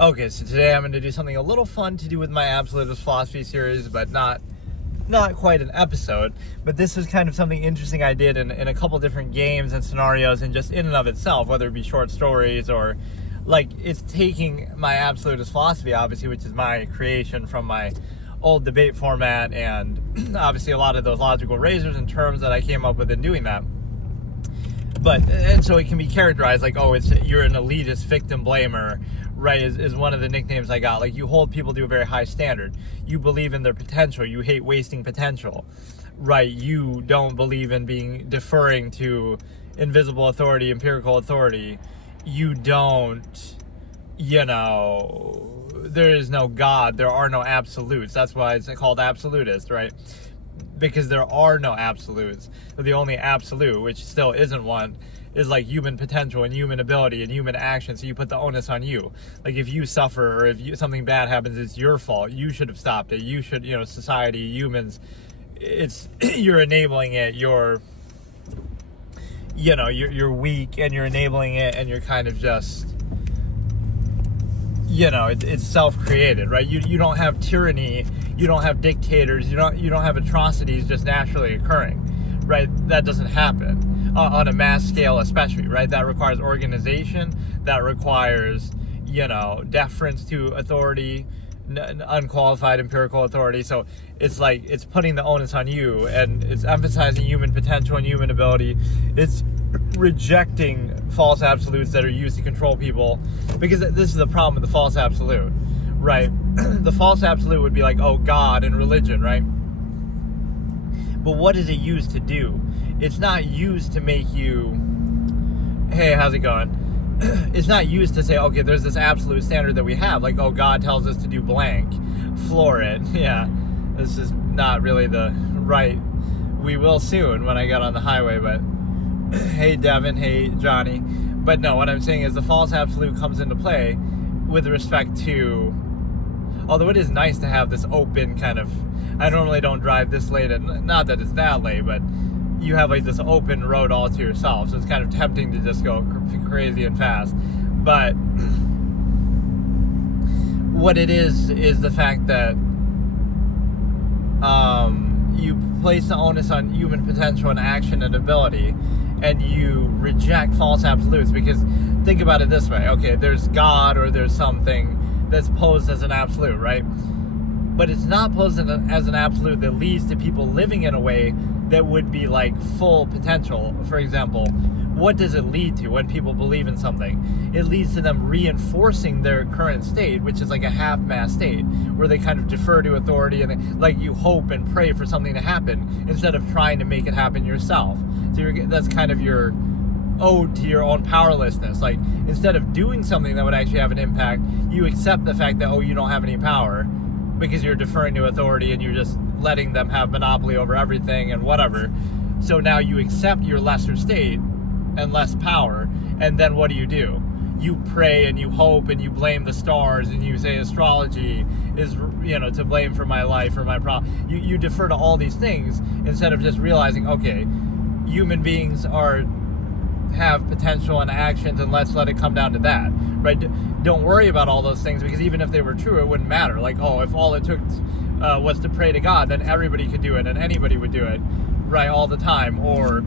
Okay, so today I'm going to do something a little fun to do with my Absolutist philosophy series, but not quite an episode. But this is kind of something interesting I did in a couple different games and scenarios, and just in and of itself, whether it be short stories or like it's taking my Absolutist philosophy, obviously, which is my creation from my old debate format, and obviously a lot of those logical razors and terms that I came up with in doing that. And so it can be characterized like, oh, you're an elitist victim blamer, right, is one of the nicknames I got. Like, you hold people to a very high standard. You believe in their potential. You hate wasting potential, right? You don't believe in deferring to invisible authority, empirical authority. You don't, there is no God. There are no absolutes. That's why it's called absolutist, right? Because there are no absolutes. The only absolute, which still isn't one, is like human potential and human ability and human action. So you put the onus on you. Like, if you suffer or if something bad happens, it's your fault. You should have stopped it. You should, society, humans, you're enabling it. You're weak and you're enabling it, and you're kind of just, it's self-created, right? You don't have tyranny. You don't have dictators. You don't have atrocities just naturally occurring, right? That doesn't happen on a mass scale, especially, right? That requires organization. That requires, deference to authority, unqualified empirical authority. So it's like it's putting the onus on you, and it's emphasizing human potential and human ability. It's rejecting false absolutes that are used to control people, because this is the problem with the false absolute, right? The false absolute would be like, oh, God and religion, right? But what is it used to do? It's not used to make you, hey, how's it going? It's not used to say, okay, there's this absolute standard that we have, like, oh, God tells us to do blank, floor it. Yeah, this is not really the right, we will soon when I get on the highway, but hey, Devin, hey, Johnny. But no, what I'm saying is the false absolute comes into play with respect to, although it is nice to have this open kind of, I normally don't drive this late, and not that it's that late, but you have like this open road all to yourself, so it's kind of tempting to just go crazy and fast. But what it is the fact that you place the onus on human potential and action and ability, and you reject false absolutes. Because think about it this way, okay, there's God or there's something that's posed as an absolute, right? But it's not posed as an absolute that leads to people living in a way that would be like full potential. For example, what does it lead to when people believe in something? It leads to them reinforcing their current state, which is like a half-mast state, where they kind of defer to authority, and like you hope and pray for something to happen instead of trying to make it happen yourself. So that's kind of your ode to your own powerlessness. Like, instead of doing something that would actually have an impact, you accept the fact that, oh, you don't have any power, because you're deferring to authority and you're just letting them have monopoly over everything and whatever. So now you accept your lesser state and less power, and then what do? You pray and you hope and you blame the stars, and you say astrology is, to blame for my life or my problem. You defer to all these things instead of just realizing, okay, human beings have potential and actions, and let's let it come down to that, right? Don't worry about all those things, because even if they were true, it wouldn't matter. Like, oh, if all it took was to pray to God, then everybody could do it, and anybody would do it, right, all the time. Or,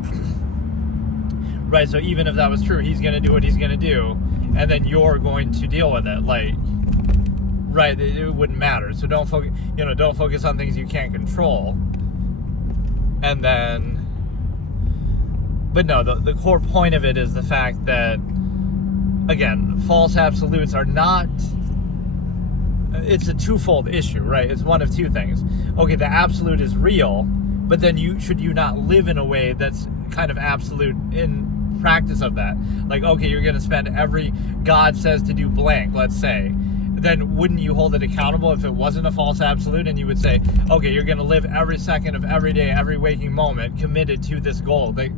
right, so even if that was true, he's going to do what he's going to do, and then you're going to deal with it, like, right, it wouldn't matter. So don't focus on things you can't control. And then, but no, the core point of it is the fact that, again, false absolutes are not, it's a twofold issue, right? It's one of two things. Okay, the absolute is real, but then should you not live in a way that's kind of absolute in practice of that? Like, okay, you're going to spend God says to do blank, let's say. Then wouldn't you hold it accountable if it wasn't a false absolute, and you would say, okay, you're going to live every second of every day, every waking moment committed to this goal that,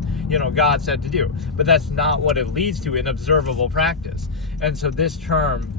God said to do. But that's not what it leads to in observable practice. And so this term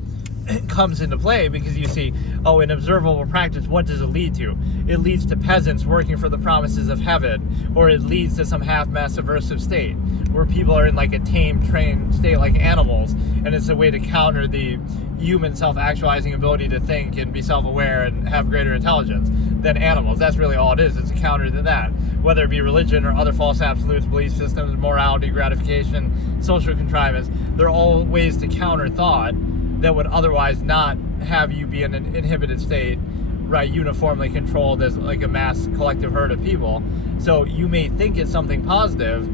comes into play because you see, oh, in observable practice, what does it lead to? It leads to peasants working for the promises of heaven, or it leads to some half-mass aversive state where people are in like a tame, trained state like animals, and it's a way to counter the, human self-actualizing ability to think and be self-aware and have greater intelligence than animals. That's really all it is. It's a counter to that. Whether it be religion or other false absolutes, belief systems, morality, gratification, social contrivance, they're all ways to counter thought that would otherwise not have you be in an inhibited state, right, uniformly controlled as like a mass collective herd of people. So you may think it's something positive,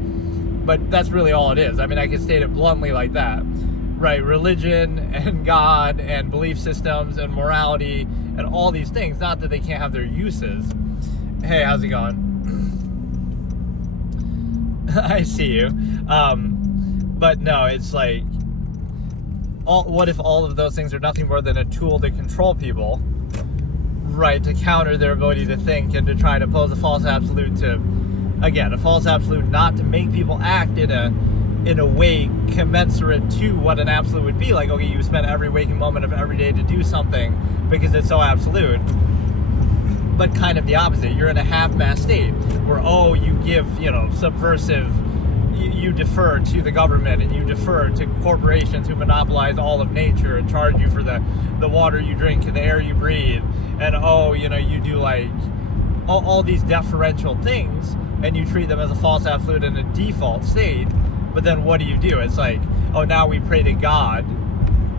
but that's really all it is. I mean, I can state it bluntly like that, right? Religion and God and belief systems and morality and all these things, not that they can't have their uses. Hey, how's it going? I see you. But no, it's like, what if all of those things are nothing more than a tool to control people, right, to counter their ability to think and to try to pose a false absolute to, again, a false absolute not to make people act in a way commensurate to what an absolute would be. Like, okay, you spend every waking moment of every day to do something because it's so absolute, but kind of the opposite. You're in a half-mast state where, oh, you give, subversive, you defer to the government and you defer to corporations who monopolize all of nature and charge you for the water you drink and the air you breathe, and you do like all these deferential things, and you treat them as a false absolute in a default state. But then what do? It's like, oh, now we pray to God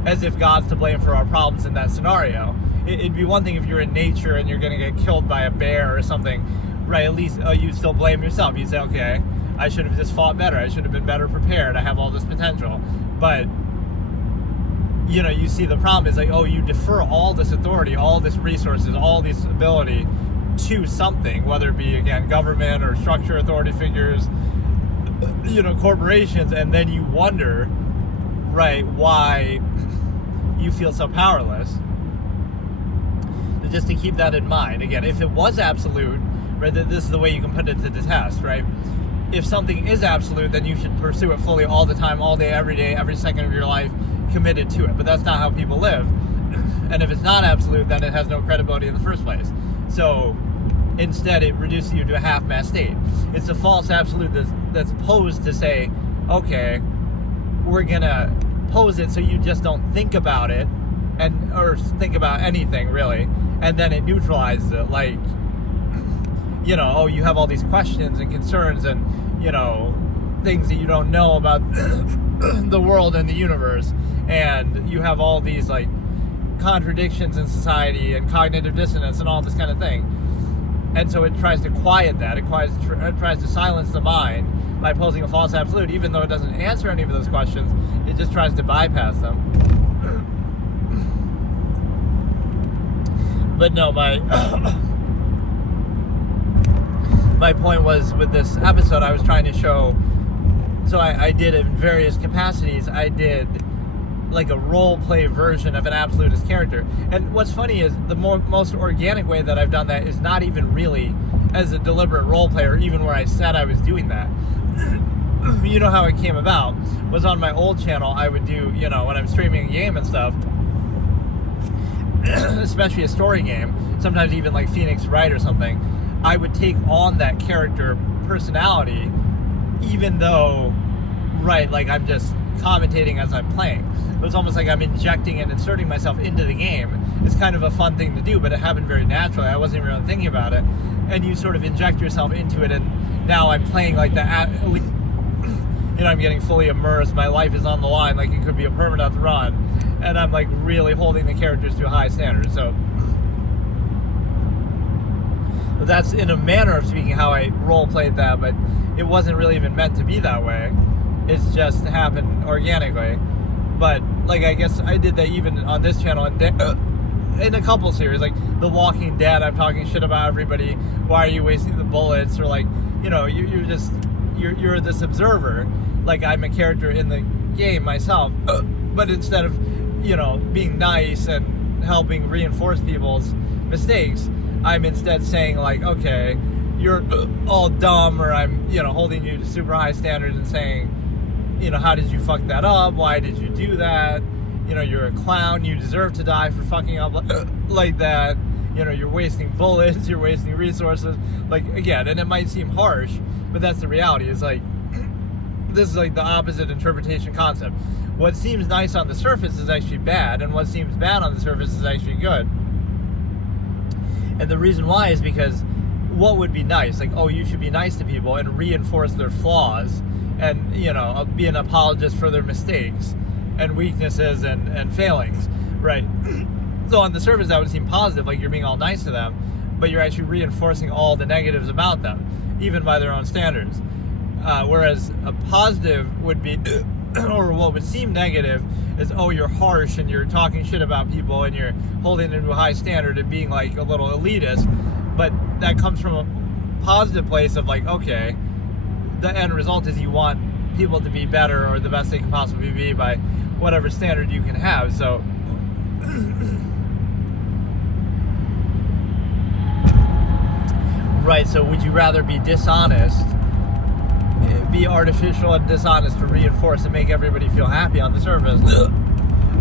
as if God's to blame for our problems in that scenario. It'd be one thing if you're in nature and you're going to get killed by a bear or something, right? At least you still blame yourself. You say, okay, I should have just fought better. I should have been better prepared. I have all this potential. But, you see the problem is like, oh, you defer all this authority, all this resources, all this ability to something, whether it be, again, government or structure authority figures, corporations, and then you wonder, right, why you feel so powerless. Just to keep that in mind. Again, if it was absolute, right, this is the way you can put it to the test, right? If something is absolute, then you should pursue it fully all the time, all day, every second of your life, committed to it. But that's not how people live. And if it's not absolute, then it has no credibility in the first place. So instead, it reduces you to a half-mast state. It's a false absolute that's posed to say, okay, we're gonna pose it so you just don't think about it, or think about anything really, and then it neutralizes it. Like, oh, you have all these questions and concerns and, things that you don't know about the world and the universe, and you have all these like contradictions in society and cognitive dissonance and all this kind of thing. And so it tries to quiet that. It tries to silence the mind by posing a false absolute, even though it doesn't answer any of those questions. It just tries to bypass them. But no, my point was, with this episode, I was trying to show, so I did in various capacities, I did like a role play version of an absolutist character. And what's funny is the most organic way that I've done that is not even really as a deliberate role play, or even where I said I was doing that. How it came about was on my old channel. I would do, when I'm streaming a game and stuff, especially a story game, sometimes even like Phoenix Wright or something, I would take on that character personality, even though, right, like I'm just commentating as I'm playing. It was almost like I'm injecting and inserting myself into the game. It's kind of a fun thing to do, but it happened very naturally. I wasn't really thinking about it. And you sort of inject yourself into it, and now I'm playing like that. I'm getting fully immersed. My life is on the line, like it could be a permadeath run. And I'm like really holding the characters to a high standard. So that's, in a manner of speaking, how I role played that, but it wasn't really even meant to be that way. It's just happened organically. But like, I guess I did that even on this channel and in a couple series, like The Walking Dead. I'm talking shit about everybody. Why are you wasting the bullets? Or like, you're this observer. Like, I'm a character in the game myself, but instead of being nice and helping reinforce people's mistakes, I'm instead saying like, okay, you're all dumb, or I'm holding you to super high standards and saying, how did you fuck that up? Why did you do that? You're a clown. You deserve to die for fucking up like that. You're wasting bullets. You're wasting resources. Like, again, and it might seem harsh, but that's the reality. It's like, this is like the opposite interpretation concept. what seems nice on the surface is actually bad, and what seems bad on the surface is actually good. And the reason why is because what would be nice? Like, oh, you should be nice to people and reinforce their flaws and, be an apologist for their mistakes and weaknesses and failings, right? So on the surface, that would seem positive, like you're being all nice to them, but you're actually reinforcing all the negatives about them, even by their own standards. Whereas a positive would be, or what would seem negative is, oh, you're harsh and you're talking shit about people and you're holding them to a high standard and being like a little elitist. But that comes from a positive place of like, okay, the end result is you want people to be better or the best they can possibly be by whatever standard you can have. So right, so would you rather be dishonest, be artificial and dishonest to reinforce and make everybody feel happy on the surface?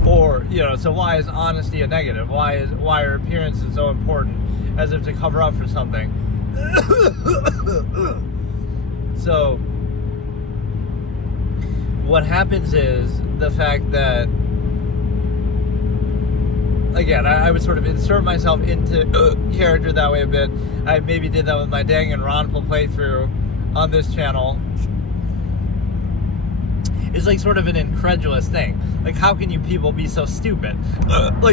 Or, so why is honesty a negative? Why are appearances so important, as if to cover up for something? So what happens is the fact that, again, I would sort of insert myself into character that way a bit. I maybe did that with my Danganronpa playthrough on this channel. It's like sort of an incredulous thing. Like, how can you people be so stupid? Or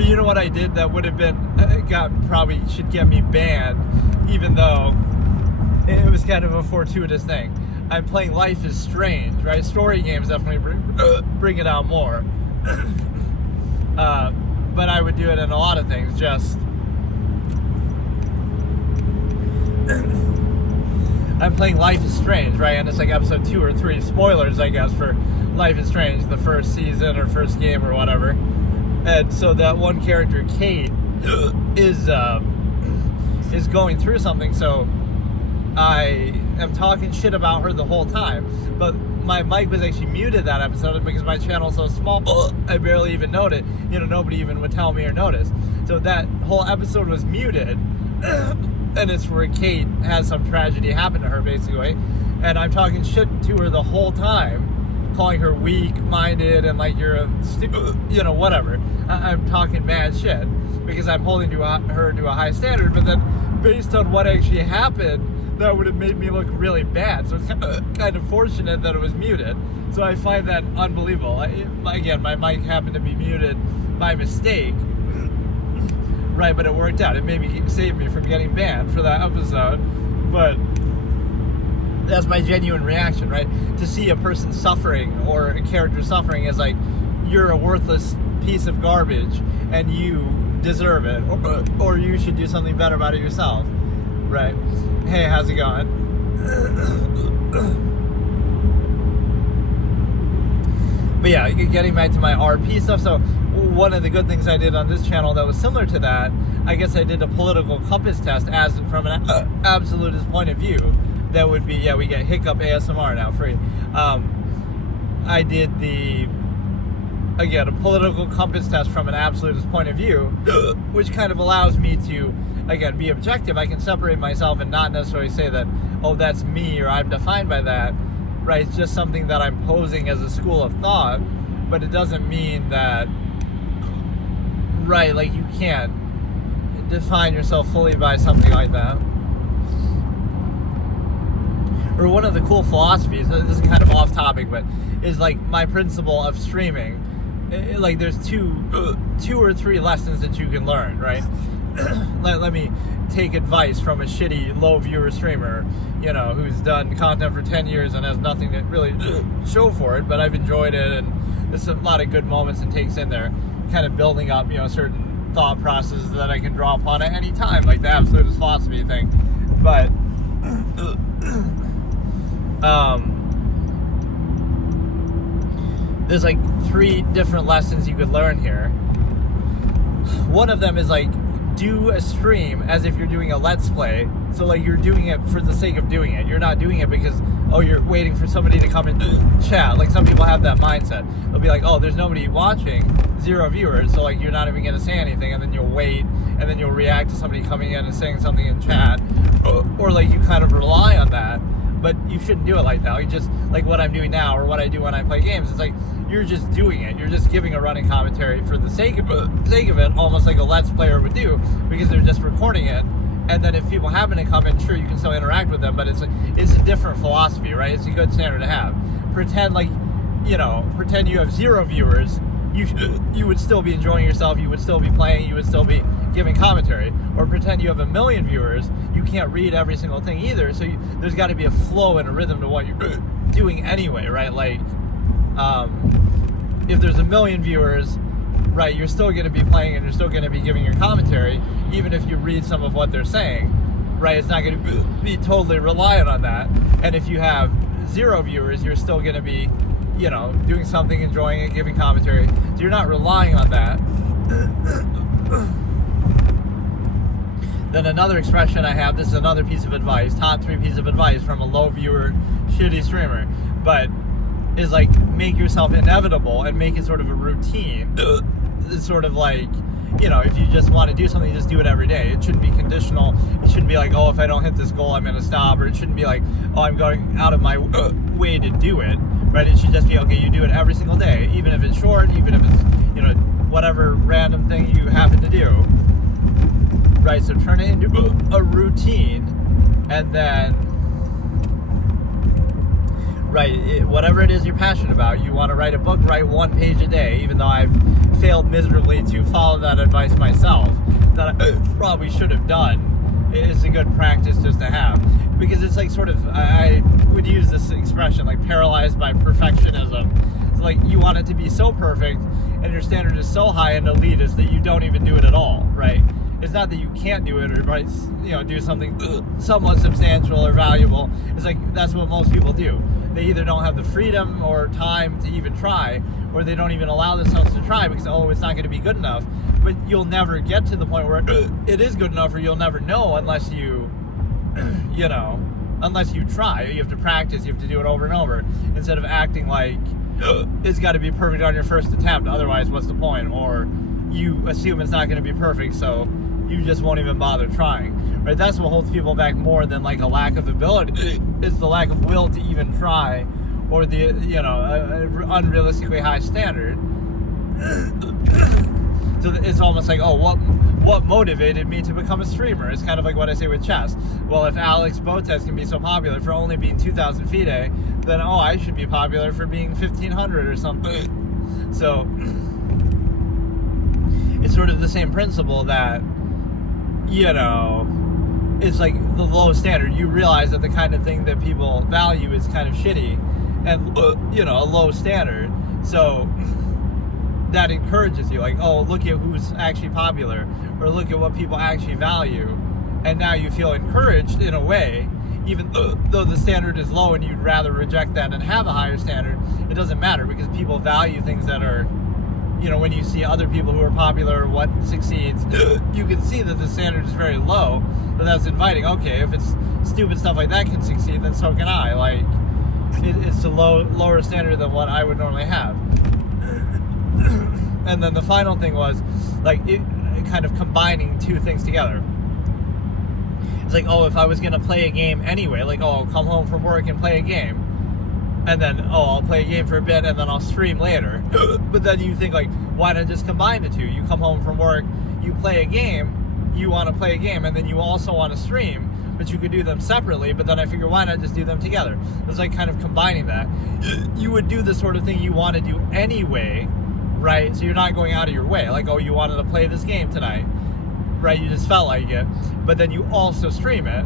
you know what I did that would have been, probably should get me banned, even though it was kind of a fortuitous thing. I'm playing Life is Strange, right? Story games definitely bring it out more. But I would do it in a lot of things, just... I'm playing Life is Strange, right? And it's like episode 2 or 3. Spoilers, I guess, for Life is Strange, the first season or first game or whatever. And so that one character, Kate, is going through something. So I am talking shit about her the whole time. But my mic was actually muted that episode because my channel's so small, I barely even noted. Nobody even would tell me or notice. So that whole episode was muted. And it's where Kate has some tragedy happen to her, basically. And I'm talking shit to her the whole time, calling her weak-minded and like you're a stupid, whatever. I'm talking mad shit because I'm holding her to a high standard. But then, based on what actually happened, that would have made me look really bad. So it's kind of fortunate that it was muted. So I find that unbelievable. Again, my mic happened to be muted by mistake. Right, but it worked out. It saved me from getting banned for that episode. But that's my genuine reaction, right? To see a person suffering or a character suffering is like, you're a worthless piece of garbage and you deserve it. Or you should do something better about it yourself. Right? Hey, how's it going? But yeah, getting back to my RP stuff. So one of the good things I did on this channel that was similar to that, I guess I did a political compass test as from an absolutist point of view. That would be, we get Hiccup ASMR now, free. I did a political compass test from an absolutist point of view, which kind of allows me to, again, be objective. I can separate myself and not necessarily say that, oh, that's me or I'm defined by that. Right, it's just something that I'm posing as a school of thought, but it doesn't mean that, right, like you can't define yourself fully by something like that. Or one of the cool philosophies, this is kind of off topic, but is like my principle of streaming. Like there's two or three lessons that you can learn, right? Let me take advice from a shitty low viewer streamer, who's done content for 10 years and has nothing to really show for it, but I've enjoyed it and there's a lot of good moments and takes in there, kind of building up, certain thought processes that I can draw upon at any time, like the absolutist philosophy thing. But there's like 3 different lessons you could learn here. One of them is like, do a stream as if you're doing a Let's Play. So like you're doing it for the sake of doing it. You're not doing it because, oh, you're waiting for somebody to come and chat. Like some people have that mindset. They'll be like, oh, there's nobody watching, 0 viewers, so like you're not even gonna say anything, and then you'll wait, and then you'll react to somebody coming in and saying something in chat. Or like you kind of rely on that. But you shouldn't do it like that. Like just like what I'm doing now or what I do when I play games. It's like You're just doing it. You're just giving a running commentary for the sake of it, almost like a Let's Player would do, because they're just recording it. And then if people happen to come in, sure, you can still interact with them, but it's a different philosophy, right? It's a good standard to have. Pretend you have 0 viewers, you would still be enjoying yourself, you would still be playing, you would still be giving commentary. Or pretend you have 1 million viewers, you can't read every single thing either, so there's got to be a flow and a rhythm to what you're doing anyway, right? Like, if there's 1 million viewers, right, you're still going to be playing and you're still going to be giving your commentary, even if you read some of what they're saying, right? It's not going to be totally reliant on that. And if you have 0 viewers, you're still going to be, doing something, enjoying it, giving commentary. So you're not relying on that. Then another expression I have, this is another piece of advice, top 3 piece of advice from a low viewer, shitty streamer, but is like, make yourself inevitable and make it sort of a routine. It's sort of like, if you just want to do something, just do it every day. It shouldn't be conditional. It shouldn't be like, oh, if I don't hit this goal, I'm going to stop. Or it shouldn't be like, oh, I'm going out of my way to do it, right? It should just be, okay, you do it every single day, even if it's short, even if it's, whatever random thing you happen to do, right? So turn it into a routine, and then, right, whatever it is you're passionate about, you want to write a book, write 1 page a day, even though I've failed miserably to follow that advice myself, that I probably should have done. It's a good practice just to have, because it's like sort of, I would use this expression, like paralyzed by perfectionism. It's like you want it to be so perfect, and your standard is so high and elitist that you don't even do it at all, right? It's not that you can't do it or, right, do something somewhat substantial or valuable. It's like, that's what most people do. They either don't have the freedom or time to even try, or they don't even allow themselves to try because, oh, it's not going to be good enough. But you'll never get to the point where it is good enough, or you'll never know unless you, unless you try. You have to practice, you have to do it over and over, instead of acting like it's got to be perfect on your first attempt, otherwise what's the point? Or you assume it's not going to be perfect, so you just won't even bother trying, right? That's what holds people back more than like a lack of ability. It's the lack of will to even try, or the unrealistically high standard. So it's almost like, oh, what motivated me to become a streamer? It's kind of like what I say with chess. Well, if Alex Botes can be so popular for only being 2,000 FIDE, then I should be popular for being 1,500 or something. So it's sort of the same principle that, it's like the low standard. You realize that the kind of thing that people value is kind of shitty and, a low standard. So that encourages you, like, oh, look at who's actually popular, or look at what people actually value. And now you feel encouraged in a way, even though the standard is low and you'd rather reject that and have a higher standard. It doesn't matter, because people value things that are, when you see other people who are popular, what succeeds, you can see that the standard is very low, but that's inviting. Okay, if it's stupid stuff like that can succeed, then so can I. Like, it's a lower standard than what I would normally have. And then the final thing was, like, it kind of combining 2 things together. It's like, oh, if I was going to play a game anyway, like, oh, I'll come home from work and play a game. And then, I'll play a game for a bit and then I'll stream later. But then you think, like, why not just combine the 2? You come home from work, you play a game, you want to play a game, and then you also want to stream. But you could do them separately, but then I figure, why not just do them together? It's like kind of combining that. You would do the sort of thing you want to do anyway, right? So you're not going out of your way. Like, oh, you wanted to play this game tonight, right? You just felt like it. But then you also stream it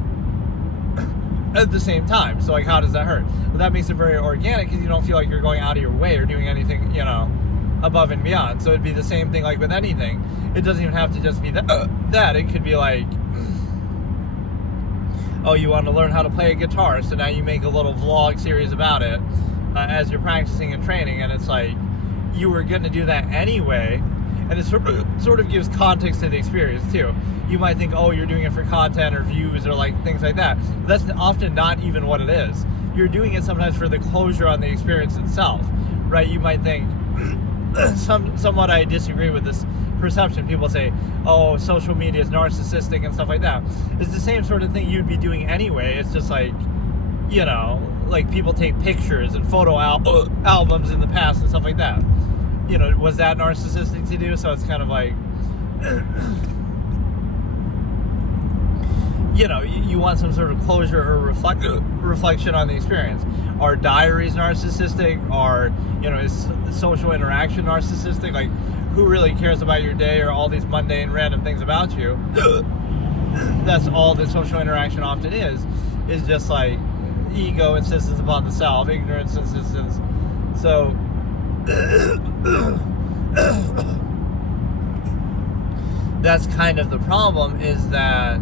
at the same time. So, like, how does that hurt? Well, that makes it very organic, because you don't feel like you're going out of your way or doing anything, above and beyond. So it'd be the same thing like with anything. It doesn't even have to just be that. It could be like, oh, you want to learn how to play a guitar, so now you make a little vlog series about it as you're practicing and training, and it's like, you were going to do that anyway, and it sort of gives context to the experience too. You might think, oh, you're doing it for content or views or like things like that. But that's often not even what it is. You're doing it sometimes for the closure on the experience itself, right? You might think, somewhat I disagree with this perception. People say, oh, social media is narcissistic and stuff like that. It's the same sort of thing you'd be doing anyway. It's just like, you know, like people take pictures and photo albums in the past and stuff like that. You know, was that narcissistic to do? So it's kind of like, you know, you want some sort of closure or reflection on the experience. Are diaries narcissistic? Are, you know, is social interaction narcissistic? Like, who really cares about your day or all these mundane random things about you? That's all that social interaction often is just like ego, insistence upon the self, ignorance, insistence. So that's kind of the problem, is that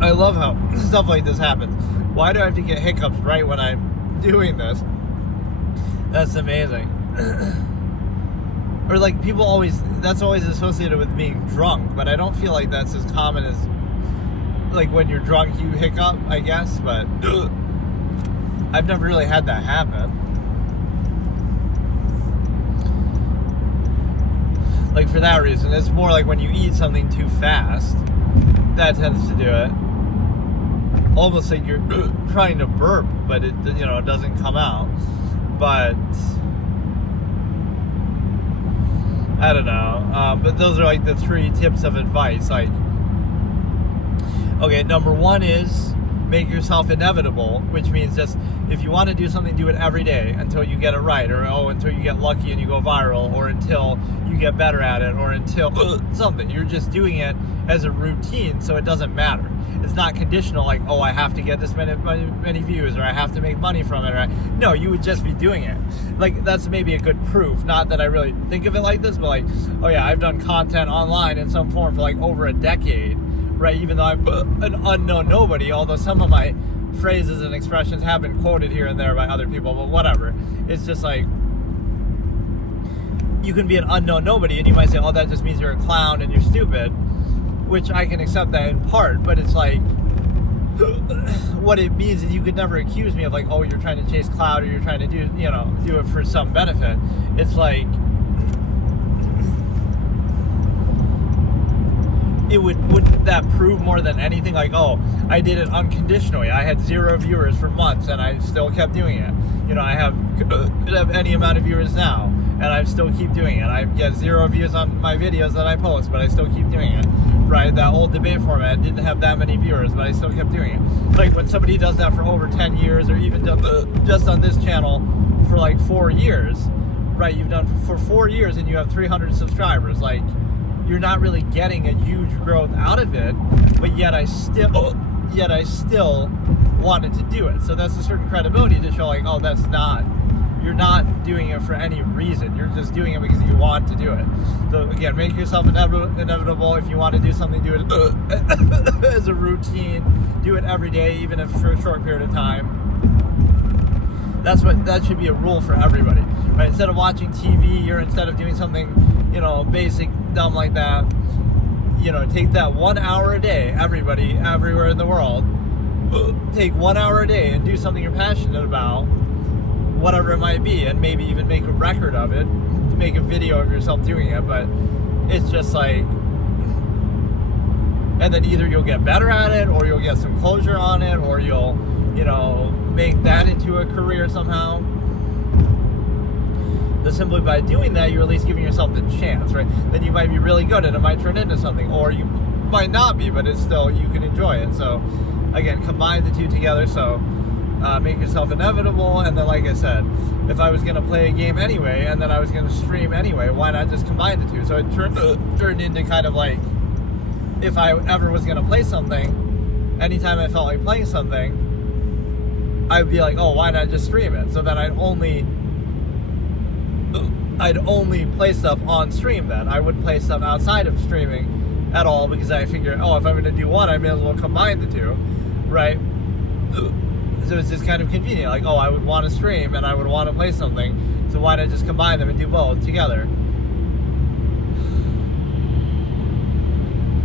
I love how stuff like this happens. Why do I have to get hiccups right when I'm doing this? That's amazing. Or like people always, that's always associated with being drunk, but I don't feel like that's as common as, like, when you're drunk you hiccup, I guess, but I've never really had that happen. Like, for that reason, it's more like when you eat something too fast, that tends to do it. Almost like you're trying to burp, but it, you know, it doesn't come out. But I don't know. But those are like the 3 tips of advice. Like, okay, number 1 is make yourself inevitable, which means just if you want to do something, do it every day until you get it right, or until you get lucky and you go viral, or until you get better at it, or until something. You're just doing it as a routine, so it doesn't matter. It's not conditional, like, oh, I have to get this many views, or I have to make money from it. Or no, you would just be doing it. Like, that's maybe a good proof. Not that I really think of it like this, but like, oh yeah, I've done content online in some form for like over a decade, right? Even though I'm an unknown nobody, although some of my phrases and expressions have been quoted here and there by other people, but whatever. It's just like, you can be an unknown nobody, and you might say, oh, that just means you're a clown and you're stupid, which I can accept that in part, but it's like, what it means is you could never accuse me of like, oh, you're trying to chase clout, or you're trying to do, you know, do it for some benefit. It's like, wouldn't that prove more than anything, like, oh, I did it unconditionally, I had 0 viewers for months and I still kept doing it. You know, I could have any amount of viewers now and I still keep doing it. I get 0 views on my videos that I post, but I still keep doing it. Right, that old debate format didn't have that many viewers, but I still kept doing it. Like, when somebody does that for over 10 years, or even just on this channel for like 4 years, right? You've done for 4 years and you have 300 subscribers. Like, you're not really getting a huge growth out of it, but yet I still wanted to do it. So that's a certain credibility to show, like, oh, you're not doing it for any reason. You're just doing it because you want to do it. So again, make yourself inevitable. If you want to do something, do it as a routine. Do it every day, even if for a short period of time. That should be a rule for everybody. Right? Instead of watching TV, or instead of doing something, you know, basic, dumb like that, you know, take that 1 hour a day. Everybody, everywhere in the world, take 1 hour a day and do something you're passionate about, whatever it might be, and maybe even make a record of it, to make a video of yourself doing it. But it's just like, and then either you'll get better at it, or you'll get some closure on it, or you'll, you know, make that into a career somehow. So simply by doing that, you're at least giving yourself the chance, right? Then you might be really good and it might turn into something, or you might not be, but it's still, you can enjoy it. So again, combine the two together. So make yourself inevitable, and then, like I said, if I was going to play a game anyway, and then I was going to stream anyway, why not just combine the two? So it turned into kind of like, if I ever was going to play something, anytime I felt like playing something, I'd be like, oh, why not just stream it? So then I'd only play stuff on stream then. I wouldn't play stuff outside of streaming at all, because I figured, oh, if I'm going to do one, I may as well combine the two, right? So it's just kind of convenient. Like, oh, I would want to stream and I would want to play something, so why not just combine them and do both together?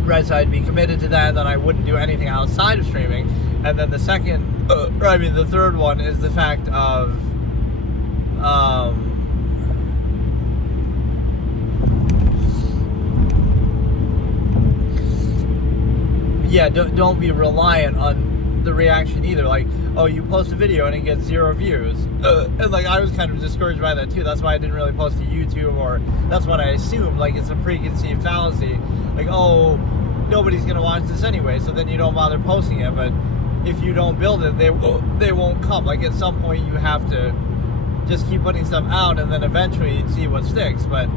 Right, so I'd be committed to that, and then I wouldn't do anything outside of streaming. And then the third one is the fact of, yeah, don't be reliant on the reaction either. Like, oh, you post a video and it gets 0 views. And like, I was kind of discouraged by that too. That's why I didn't really post to YouTube, or that's what I assumed. Like, it's a preconceived fallacy. Like, oh, nobody's gonna watch this anyway, so then you don't bother posting it. But if you don't build it, they won't come. Like, at some point you have to just keep putting stuff out and then eventually see what sticks. But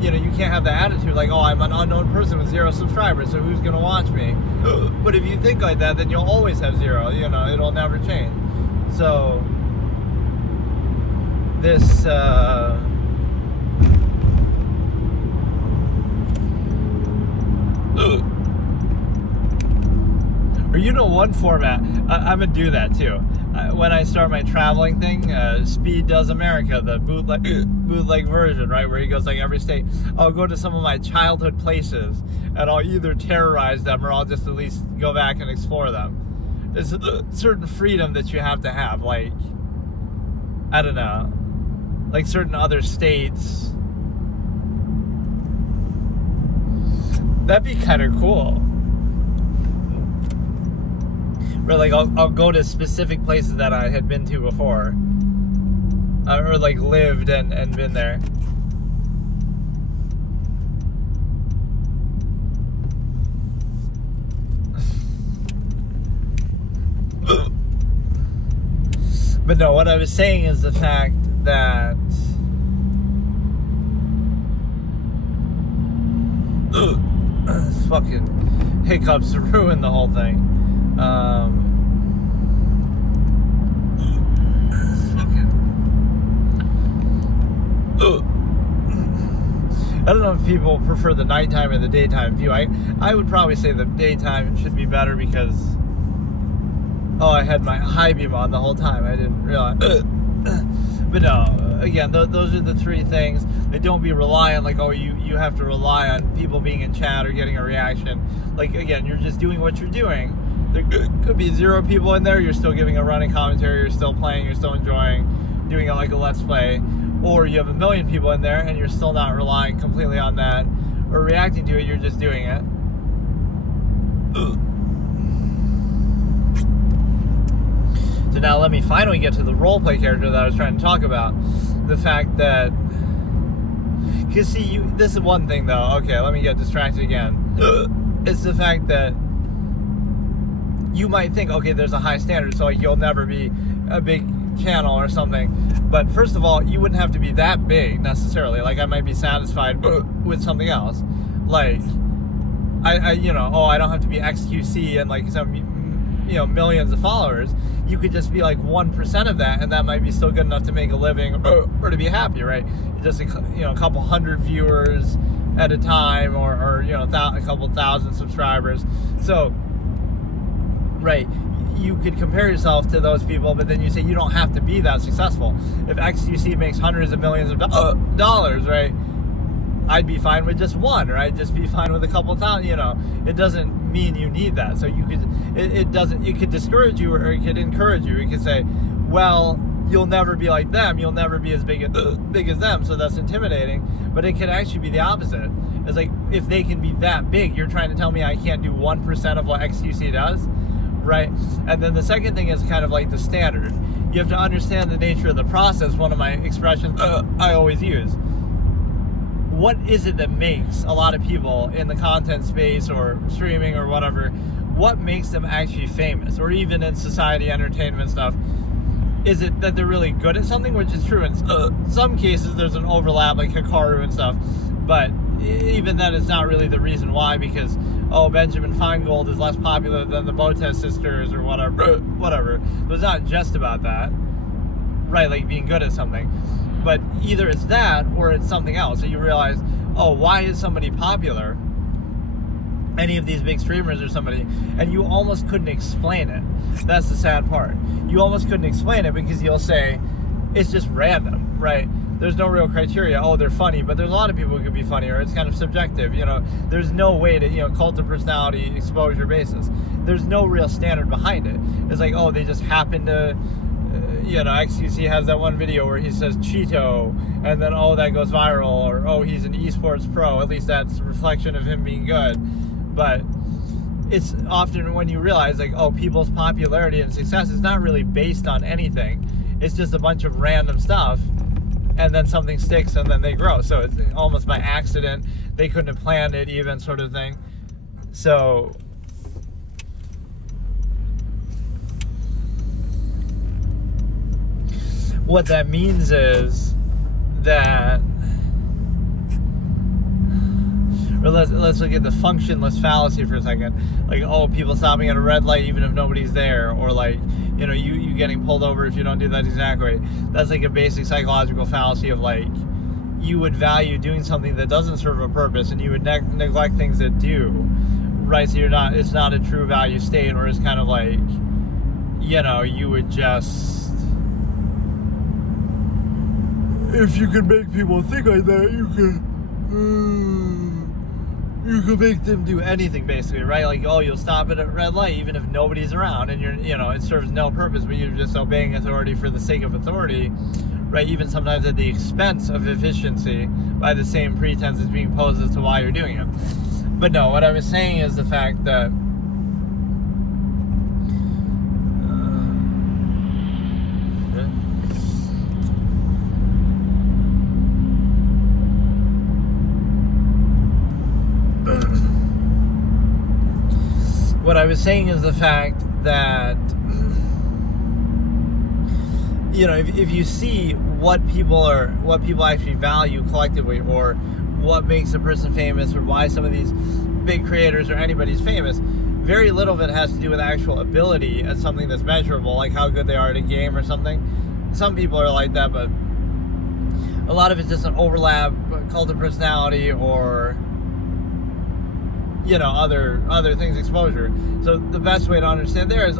you know, you can't have the attitude like, oh, I'm an unknown person with 0 subscribers, so who's gonna watch me? But if you think like that, then you'll always have 0. You know, it'll never change. So this or you know, one format, I'm gonna do that too. When I start my traveling thing, Speed Does America, the bootleg version, right, where he goes like every state. I'll go to some of my childhood places, and I'll either terrorize them or I'll just at least go back and explore them. There's a certain freedom that you have to have, like, I don't know, like certain other states. That'd be kind of cool. Or like I'll go to specific places that I had been to before, or like lived and been there. But no, what I was saying is the fact that fucking hiccups ruined the whole thing. I don't know if people prefer the nighttime or the daytime view. I would probably say the daytime should be better because, oh, I had my high beam on the whole time. I didn't realize. But no, again, those are the 3 things. They don't be reliant, like, oh, you have to rely on people being in chat or getting a reaction. Like, again, you're just doing what you're doing. There could be 0 people in there. You're still giving a running commentary. You're still playing. You're still enjoying doing it like a let's play. Or you have 1 million people in there and you're still not relying completely on that or reacting to it. You're just doing it. So now let me finally get to the roleplay character that I was trying to talk about. The fact that, because see, this is one thing though. Okay, let me get distracted again. It's the fact that you might think, okay, there's a high standard, so like, you'll never be a big channel or something. But first of all, you wouldn't have to be that big necessarily. Like, I might be satisfied with something else. Like, I you know, oh, I don't have to be XQC and like some, you know, millions of followers. You could just be like 1% of that, and that might be still good enough to make a living or to be happy, right? Just, you know, a couple hundred viewers at a time, or you know, a couple thousand subscribers. So, right, you could compare yourself to those people, but then you say you don't have to be that successful. If XQC makes hundreds of millions of dollars, right, I'd be fine with just 1, right? Just be fine with a couple thousand, you know. It doesn't mean you need that. So you could, it could discourage you or it could encourage you. It could say, well, you'll never be like them. You'll never be as big as them. So that's intimidating. But it could actually be the opposite. It's like, if they can be that big, you're trying to tell me I can't do 1% of what XQC does, right? And then the second thing is kind of like the standard. You have to understand the nature of the process. One of my expressions I always use. What is it that makes a lot of people in the content space or streaming or whatever, what makes them actually famous? Or even in society, entertainment stuff, is it that they're really good at something, which is true in some cases. There's an overlap, like Hikaru and stuff, but even then it's not really the reason why, because, oh, Benjamin Feingold is less popular than the Botez sisters or whatever. But it's not just about that, right? Like being good at something. But either it's that or it's something else. So you realize, oh, why is somebody popular? Any of these big streamers or somebody, and you almost couldn't explain it. That's the sad part. You almost couldn't explain it because you'll say, it's just random, right? There's no real criteria. Oh, they're funny, but there's a lot of people who could be funny, or it's kind of subjective. You know, there's no way to, you know, cult of personality, exposure basis. There's no real standard behind it. It's like, oh, they just happen to, you know, XQC has that one video where he says Cheeto, and then, oh, that goes viral, or, oh, he's an esports pro. At least that's a reflection of him being good. But it's often when you realize, like, oh, people's popularity and success is not really based on anything. It's just a bunch of random stuff, and then something sticks, and then they grow. So it's almost by accident. They couldn't have planned it, even, sort of thing. So what that means is that, or let's look at the functionless fallacy for a second. Like, oh, people stopping at a red light even if nobody's there, or like, you know, you getting pulled over if you don't do that exact way. That's like a basic psychological fallacy of, like, you would value doing something that doesn't serve a purpose, and you would neglect things that do, right? So it's not a true value state, or it's kind of like, you know, you would just, if you could make people think like that, you could make them do anything, basically, right? Like, oh, you'll stop at a red light even if nobody's around, and it serves no purpose, but you're just obeying authority for the sake of authority, right? Even sometimes at the expense of efficiency, by the same pretense as being posed as to why you're doing it. But no, what I was saying is the fact that what I was saying is the fact that, you know, if you see what people actually value collectively, or what makes a person famous, or why some of these big creators or anybody's famous, very little of it has to do with actual ability as something that's measurable, like how good they are at a game or something. Some people are like that, but a lot of it's just an overlap, cult of personality, or, you know, other things, exposure. So the best way to understand there is,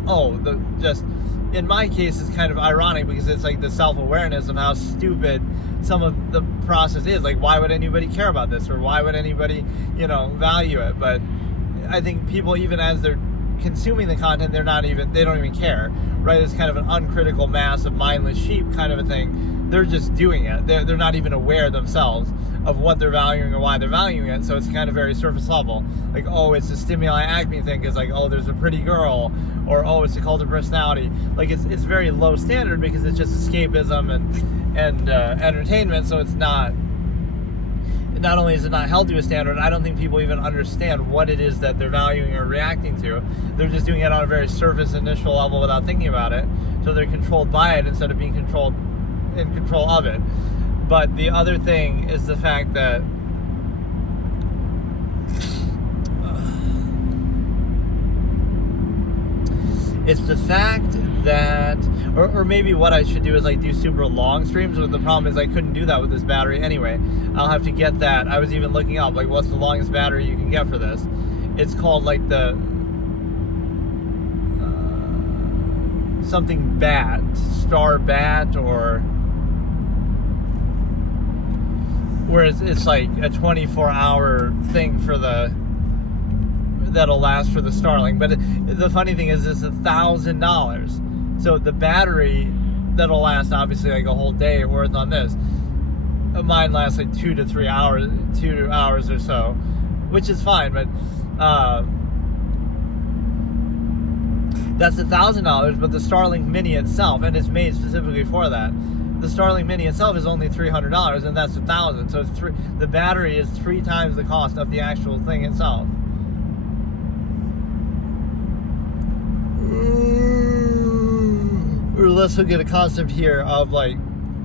in my case, it's kind of ironic, because it's like the self-awareness of how stupid some of the process is. Like, why would anybody care about this, or why would anybody, you know, value it? But I think people, even as they're consuming the content, they don't even care, right? It's kind of an uncritical mass of mindless sheep kind of a thing. They're just doing it. They're not even aware themselves of what they're valuing or why they're valuing it. So it's kind of very surface level. Like, oh, it's a stimuli acme thing. It's like, oh, there's a pretty girl, or oh, it's a cult of personality. Like, it's very low standard, because it's just escapism and entertainment. So it's not only is it not held to a standard, I don't think people even understand what it is that they're valuing or reacting to. They're just doing it on a very surface initial level without thinking about it. So they're controlled by it instead of being in control of it. But the other thing is the fact that it's the fact that, or maybe what I should do is like do super long streams, but the problem is I couldn't do that with this battery anyway. I'll have to get that. I was even looking up, like, what's the longest battery you can get for this. It's called like the something bat, star bat, or whereas it's like a 24-hour thing for that'll last for the Starlink. But the funny thing is, it's $1,000. So the battery that'll last obviously like a whole day worth on this. Mine lasts like 2 to 3 hours, 2 hours or so, which is fine. But that's $1,000. But the Starlink Mini itself, and it's made specifically for that, the Starlink Mini itself is only $300, and that's $1,000. So the battery is 3 times the cost of the actual thing itself. Or let's look at a concept here of like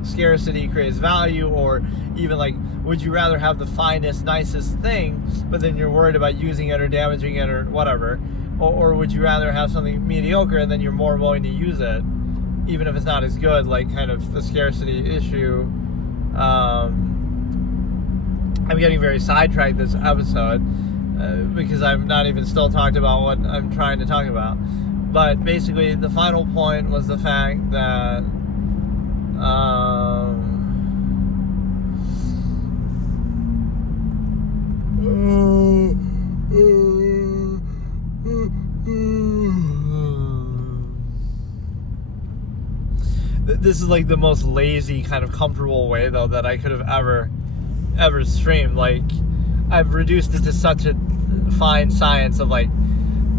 scarcity creates value, or even like, would you rather have the finest, nicest thing, but then you're worried about using it or damaging it or whatever, or would you rather have something mediocre and then you're more willing to use it, even if it's not as good, like kind of the scarcity issue. I'm getting very sidetracked this episode because I'm not even still talked about what I'm trying to talk about. But basically, the final point was the fact that this is like the most lazy, kind of comfortable way, though, that I could have ever streamed. Like, I've reduced it to such a fine science of like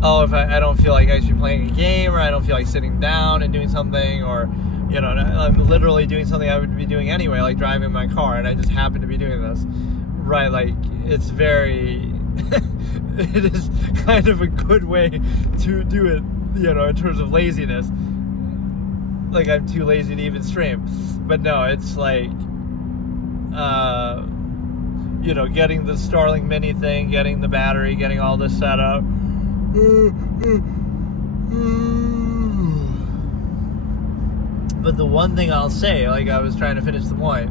oh, if I don't feel like actually playing a game, or I don't feel like sitting down and doing something, or, you know, I'm literally doing something I would be doing anyway, like driving my car, and I just happen to be doing this, right? Like, it's very, it is kind of a good way to do it, you know, in terms of laziness. Like, I'm too lazy to even stream. But no, it's like, you know, getting the Starlink Mini thing, getting the battery, getting all this set up. But the one thing I'll say, like I was trying to finish the point,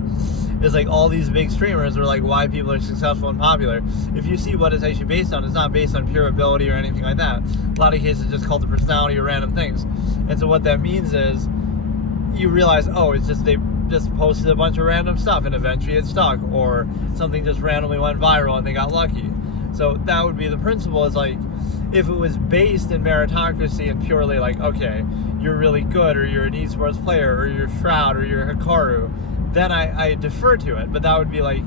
is like all these big streamers are like why people are successful and popular. If you see what it's actually based on, it's not based on pure ability or anything like that. A lot of cases it's just called the personality or random things. And so what that means is you realize, oh, it's just they just posted a bunch of random stuff and eventually it stuck, or something just randomly went viral and they got lucky. So that would be the principle, is like, if it was based in meritocracy and purely like, okay, you're really good, or you're an esports player, or you're Shroud, or you're Hikaru, then I defer to it. But that would be like,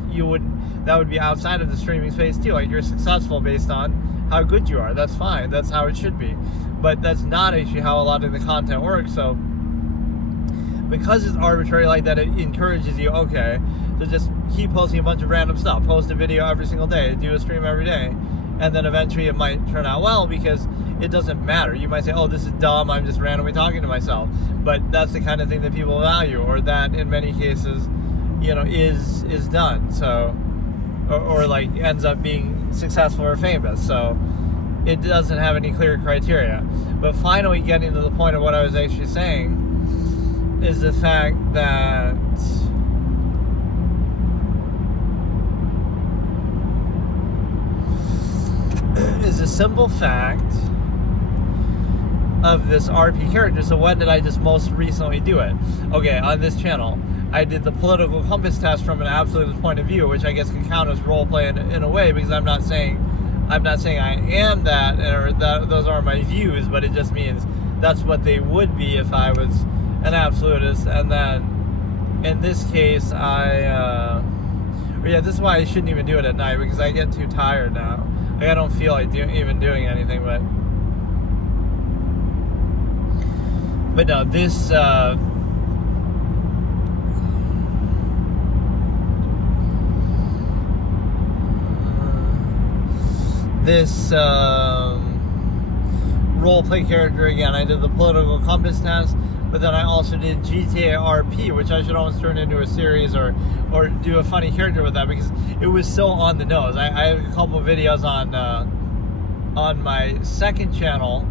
that would be outside of the streaming space too. Like, you're successful based on how good you are. That's fine. That's how it should be. But that's not actually how a lot of the content works. So because it's arbitrary like that, it encourages you, okay, to just keep posting a bunch of random stuff. Post a video every single day, do a stream every day, and then eventually it might turn out well, because it doesn't matter. You might say, oh, this is dumb, I'm just randomly talking to myself. But that's the kind of thing that people value, or that in many cases, you know, is done. So, or like ends up being successful or famous. So it doesn't have any clear criteria. But finally getting to the point of what I was actually saying is the fact that is a simple fact of this RP character. So when did I just most recently do it? Okay, on this channel, I did the political compass test from an absolutist point of view, which I guess can count as roleplay in a way, because I'm not saying I am that, or that those are my views, but it just means that's what they would be if I was an absolutist. And then in this case, yeah, this is why I shouldn't even do it at night, because I get too tired now. Like, I don't feel like even doing anything. But no, this roleplay character, again, I did the political compass test, but then I also did GTA RP, which I should almost turn into a series, or do a funny character with that, because it was so on the nose. I have a couple of videos on my second channel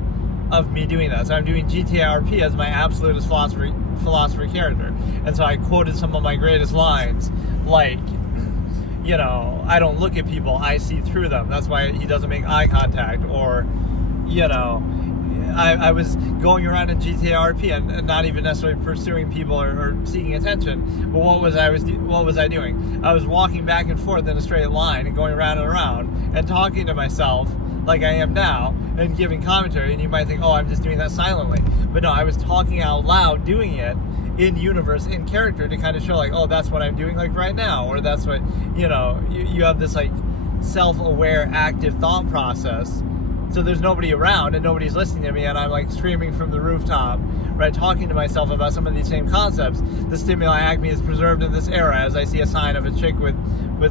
of me doing that. So I'm doing GTA RP as my absolutist philosopher character. And so I quoted some of my greatest lines, like, you know, I don't look at people, I see through them. That's why he doesn't make eye contact. Or, you know, I was going around in GTA RP and not even necessarily pursuing people or seeking attention. But what was I doing? I was walking back and forth in a straight line and going around and around and talking to myself like I am now and giving commentary. And you might think, oh, I'm just doing that silently. But no, I was talking out loud, doing it in universe, in character, to kind of show like, oh, that's what I'm doing like right now. Or that's what, you know, you have this like self-aware, active thought process. So there's nobody around and nobody's listening to me, and I'm like screaming from the rooftop, right, talking to myself about some of these same concepts. The stimuli acme is preserved in this era, as I see a sign of a chick with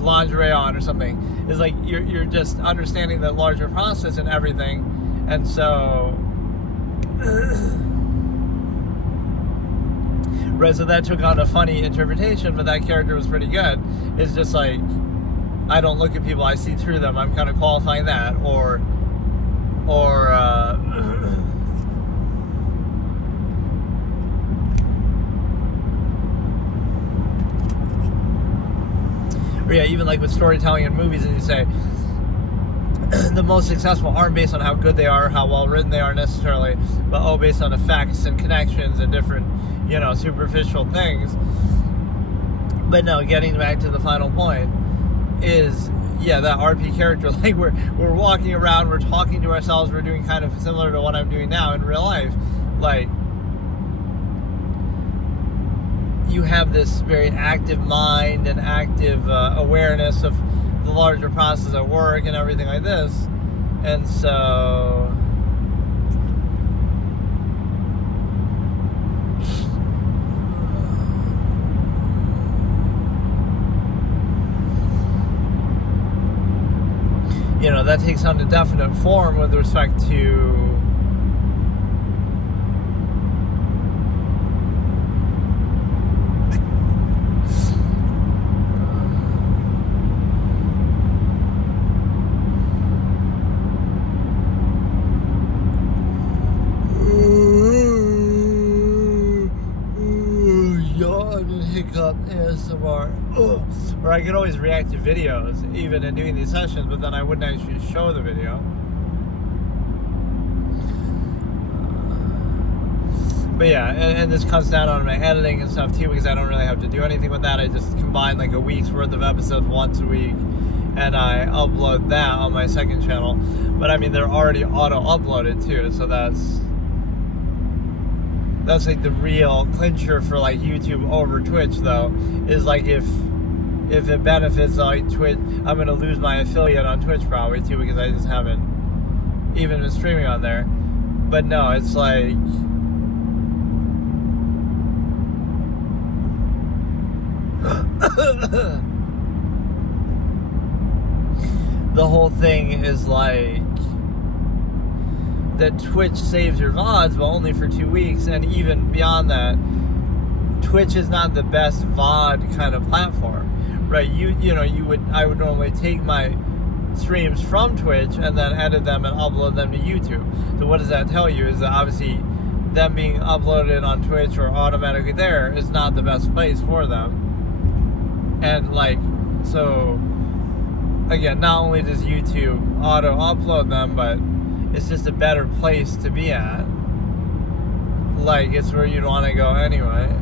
lingerie on or something. It's like you're just understanding the larger process and everything. And so right, so that took on a funny interpretation, but that character was pretty good. It's just like, I don't look at people, I see through them. I'm kind of qualifying that. Or yeah, even like with storytelling in movies, and you say the most successful aren't based on how good they are, how well written they are necessarily, but based on effects and connections and different, you know, superficial things. But no, getting back to the final point is, yeah, that RP character, like we're walking around, we're talking to ourselves, we're doing kind of similar to what I'm doing now in real life. Like, you have this very active mind and active awareness of the larger process at work and everything like this. And so that takes on a definite form with respect to hiccup ASMR. Or I could always react to videos even in doing these sessions, but then I wouldn't actually show the video. But yeah, and this cuts down on my editing and stuff too, because I don't really have to do anything with that. I just combine like a week's worth of episodes once a week, and I upload that on my second channel. But I mean, they're already auto-uploaded too, so that's like the real clincher for like YouTube over Twitch, though, is like if it benefits like Twitch, I'm gonna lose my affiliate on Twitch probably too, because I just haven't even been streaming on there. But no, it's like the whole thing is like that Twitch saves your VODs, but only for 2 weeks, and even beyond that, Twitch is not the best VOD kind of platform, right? I would normally take my streams from Twitch and then edit them and upload them to YouTube. So what does that tell you? Is that obviously them being uploaded on Twitch or automatically there is not the best place for them. And like, so again, not only does YouTube auto upload them, but it's just a better place to be at. Like, it's where you'd want to go anyway.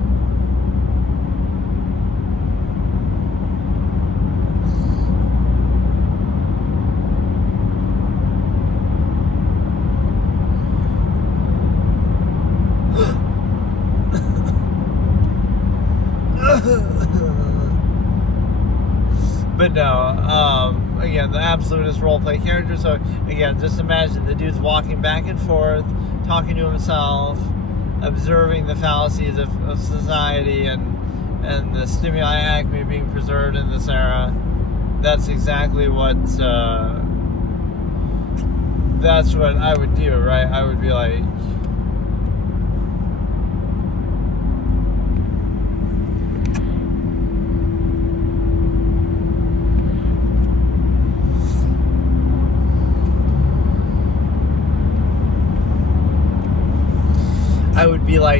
But no, again, the Absolutist roleplay character. So again, just imagine the dude's walking back and forth, talking to himself, observing the fallacies of society and the stimuli acme being preserved in this era. That's exactly what that's what I would do, right? I would be like,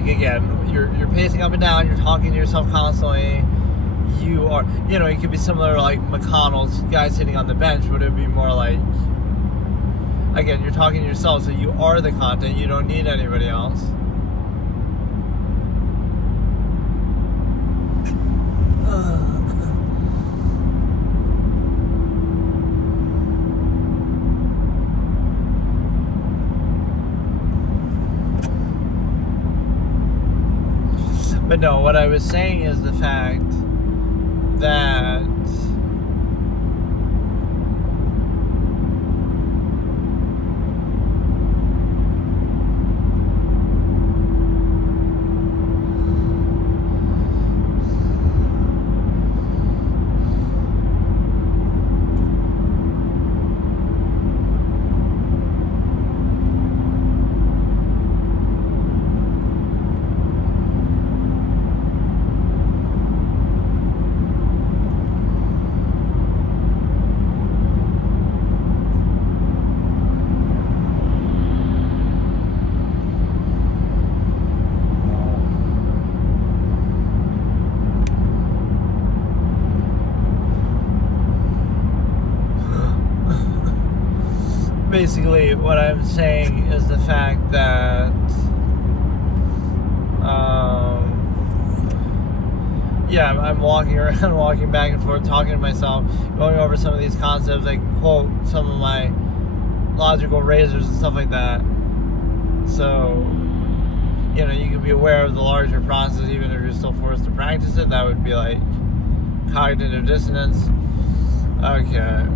again, you're pacing up and down, you're talking to yourself constantly. You are, it could be similar to like McConnell's guy sitting on the bench, but it would be more like, again, you're talking to yourself, so you are the content, you don't need anybody else. But no, what I was saying is the fact that basically what I'm saying is the fact that I'm walking around, walking back and forth, talking to myself, going over some of these concepts. I can quote some of my logical razors and stuff like that. So, you can be aware of the larger process even if you're still forced to practice it. That would be like cognitive dissonance. Okay.